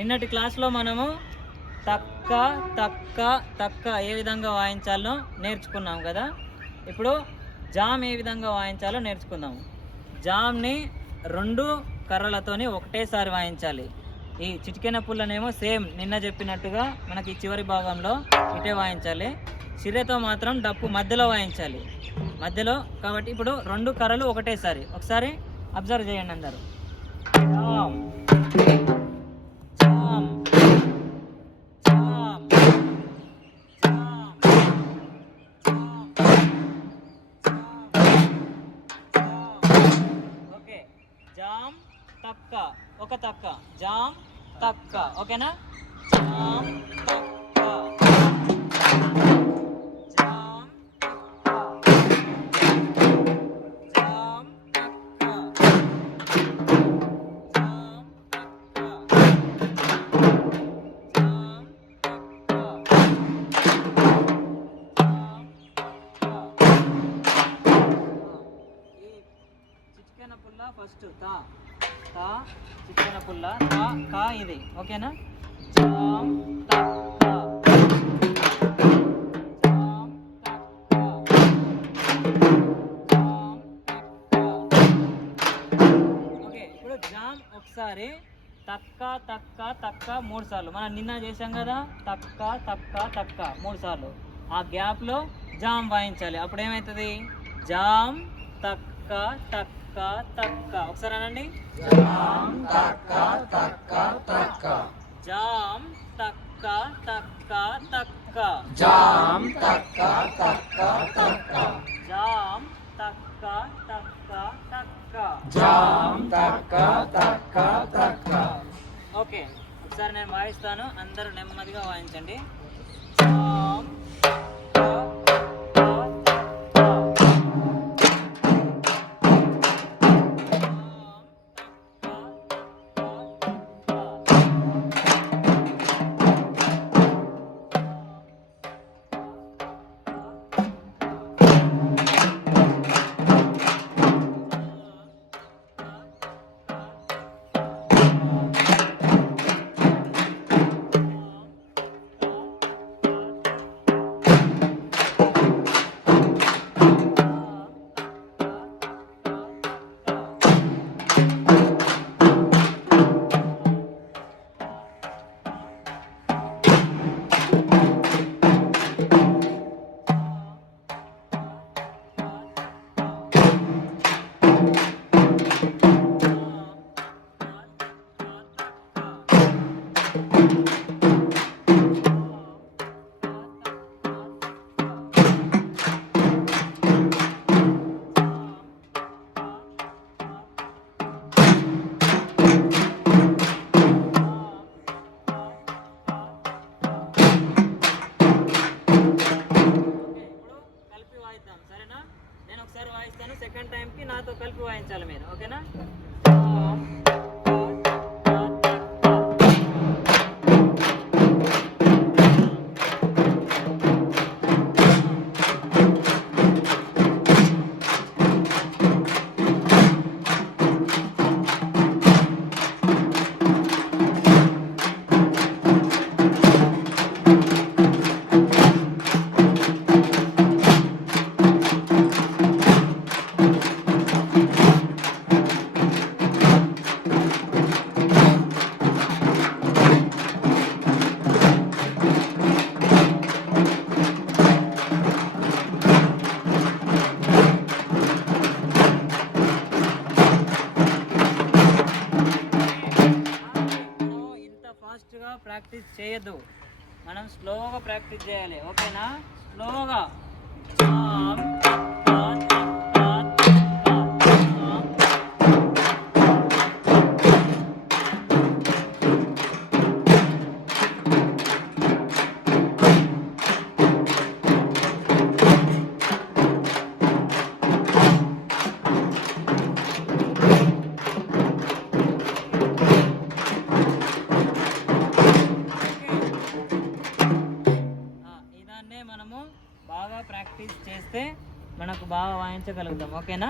నిన్నటి క్లాస్లో మనము తక్క తక్క తక్క ఏ విధంగా వాయించాలో నేర్చుకున్నాం కదా. ఇప్పుడు జామ్ ఏ విధంగా వాయించాలో నేర్చుకుందాము. జామ్ని 2 కర్రలతోని ఒకటేసారి వాయించాలి. ఈ చిటికెన పుల్లనేమో సేమ్ నిన్న చెప్పినట్టుగా మనకి చివరి భాగంలో ఇటే వాయించాలి. సిరెతో మాత్రం డప్పు మధ్యలో వాయించాలి, మధ్యలో. కాబట్టి ఇప్పుడు 2 కర్రలు ఒకటేసారి. ఒకసారి అబ్జర్వ్ చేయండి అందరూ. Jam jam jam jam jam. Okay, jam తక్క, ఒక తక్క, జామ్ తక్క. ఓకేనా? జామ్ తక్క, జామ్ తక్క, జామ్ తక్క, జామ్ తక్క, జామ్ తక్క, ఈ చిటికెన పుల్ల ఫస్ట్ తా తా, చిటికెన పుల్ల తా కా, ఇది. ఓకేనా? జామ్ తక్క, జామ్ తక్క, జామ్ తక్క. ఓకే, ఇప్పుడు జామ్ ఒకసారి, తక్క తక్క తక్క 3 సార్లు. మనం నిన్న చేసాం కదా, తక్క తక్క తక్క 3 సార్లు. ఆ గ్యాప్లో జామ్ వాయించాలి. అప్పుడు ఏమవుతుంది? జామ్ తక్క తక్క తక్క. ఒకసారి అనండి. జామ్ తక్క తక్క తక్క, జామ్ తక్క తక్క తక్క, జామ్ తక్క తక్క తక్క, జామ్ తక్క తక్క తక్క, జామ్ తక్క తక్క తక్క. ఓకే, ఒకసారి నేను వాయిస్తాను, అందరూ నెమ్మదిగా వాయించండి. జామ్ సరేనా? నేను ఒకసారి వాయిస్తాను, సెకండ్ టైంకి నాతో కలిపి వాయించాలి మీరు. ఓకేనా? ఫాస్ట్గా ప్రాక్టీస్ చేయొద్దు, మనం స్లోగా ప్రాక్టీస్ చేయాలి. ఓకేనా? స్లోగా. మనము బాగా ప్రాక్టీస్ చేస్తే మనకు బాగా వాయించగలుగుతాం. ఓకేనా?